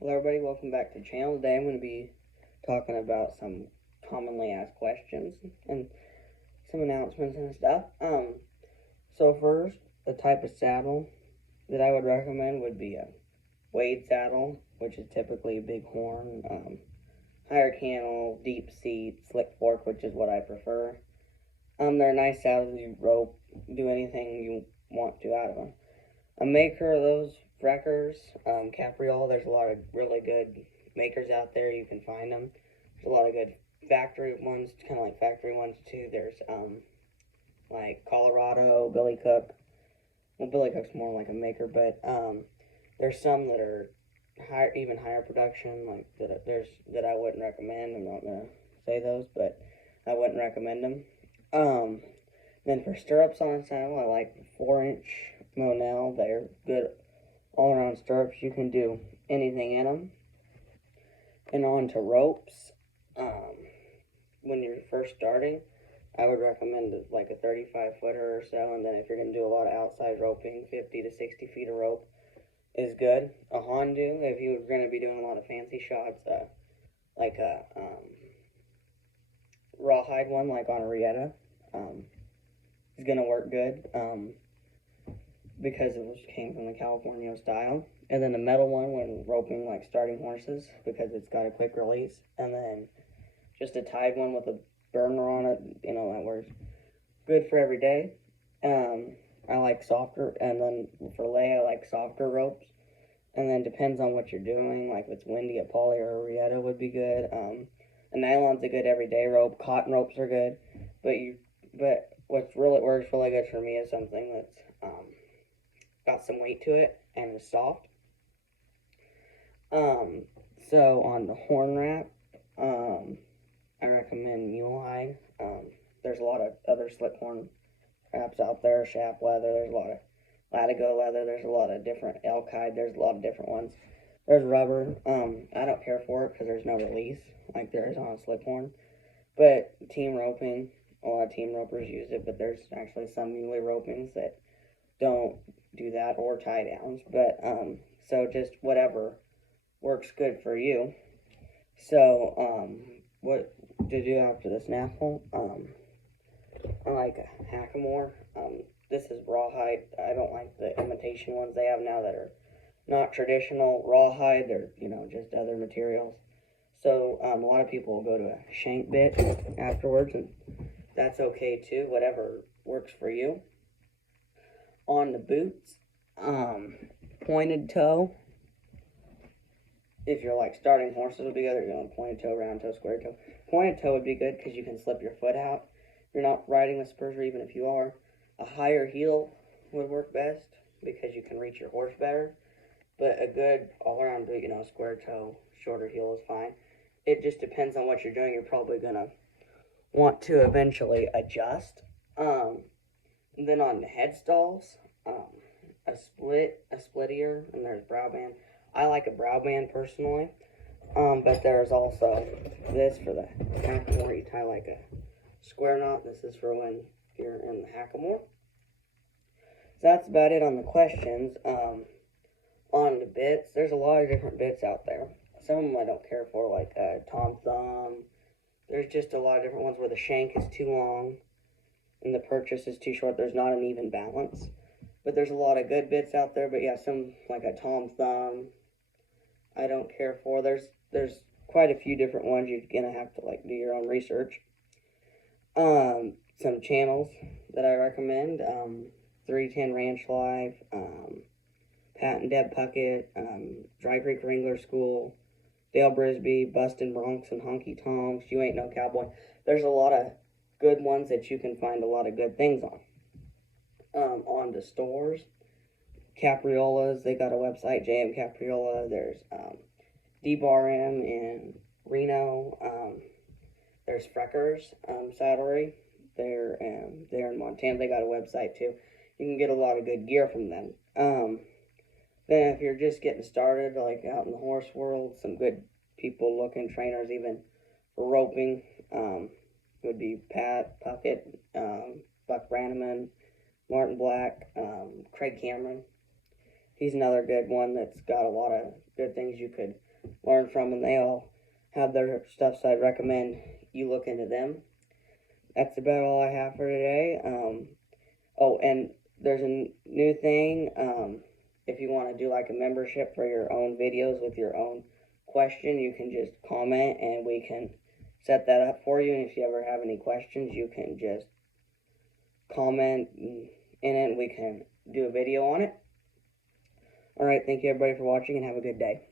Hello everybody, welcome back to the channel. Today I'm going to be talking about some commonly asked questions and some announcements and stuff. So first, the type of saddle that I would recommend would be a Wade saddle, which is typically a big horn, higher cantle, deep seat, slick fork, which is what I prefer. They're nice saddles. You rope, do anything you want to out of them. A maker of those wreckers, Capriol, there's a lot of really good makers out there. You can find them. There's a lot of good factory ones, kind of like factory ones too. There's like Colorado, Billy Cook. Well, Billy Cook's more like a maker, but there's some that are higher, even higher production, like that I wouldn't recommend. I'm not gonna say those, but I wouldn't recommend them. Then for stirrups on a saddle, I like 4-inch Monel. They're good all-around stirrups. You can do anything in them. And on to ropes. When you're first starting, I would recommend like a 35-footer or so. And then if you're going to do a lot of outside roping, 50 to 60 feet of rope is good. A Hondu, if you're going to be doing a lot of fancy shots, like a rawhide one, like on a Rieta, is going to work good. Because it came from the California style. And then the metal one when roping like starting horses because it's got a quick release. And then just a tied one with a burner on it, that works good for every day. I like softer, and then for lay I like softer ropes. And then depends on what you're doing, like if it's windy, a poly or a Rieta would be good. A nylon's a good everyday rope. Cotton ropes are good, but what really works really good for me is something that's got some weight to it and is soft. So on the horn wrap, I recommend mule hide. There's a lot of other slip horn wraps out there, shaft leather, there's a lot of latigo leather, there's a lot of different elk hide, there's a lot of different ones. There's rubber. I don't care for it because there's no release like there is on a slip horn. But team roping, a lot of team ropers use it, but there's actually some muley ropings that don't do that, or tie downs. But so just whatever works good for you. So what to do after the snaffle? I like a hackamore. This is rawhide. I don't like the imitation ones they have now that are not traditional rawhide. They're just other materials. So a lot of people will go to a shank bit afterwards, and that's okay too. Whatever works for you. On the boots, pointed toe. If you're like starting horses would be good, or you're going pointed toe, round toe, square toe. Pointed toe would be good because you can slip your foot out. You're not riding with spurs, or even if you are, a higher heel would work best because you can reach your horse better. But a good all-around boot, square toe, shorter heel is fine. It just depends on what you're doing. You're probably gonna want to eventually adjust. And then on the head stalls, a split ear, and there's brow band. I like a brow band personally, but there's also this for the hackamore. You tie like a square knot. This is for when you're in the hackamore. So that's about it on the questions. On the bits, there's a lot of different bits out there. Some of them I don't care for, like Tom Thumb. There's just a lot of different ones where the shank is too long and the purchase is too short. There's not an even balance. But there's a lot of good bits out there. But yeah, some like a Tom Thumb I don't care for. There's quite a few different ones. You're gonna have to like do your own research. Some channels that I recommend. 310 Ranch Life, Pat and Deb Puckett, Dry Creek Wrangler School, Dale Brisby, Bustin' Bronx and Honky Tonks, You Ain't No Cowboy. There's a lot of good ones that you can find a lot of good things on. On the stores, Capriola's, they got a website, JM Capriola. There's DBRM in Reno. There's Freckers Saddlery. They're in Montana. They got a website too. You can get a lot of good gear from them. Then if you're just getting started, like out in the horse world, some good people looking trainers even for roping would be Pat Puckett, Buck Brannaman, Martin Black, Craig Cameron. he's another good one that's got a lot of good things you could learn from, and they all have their stuff, so I'd recommend you look into them. That's about all I have for today. Oh, and there's a new thing. If you want to do like a membership for your own videos with your own question, you can just comment and we can set that up for you. And if you ever have any questions, you can just comment in it and we can do a video on it. Alright, thank you everybody for watching and have a good day.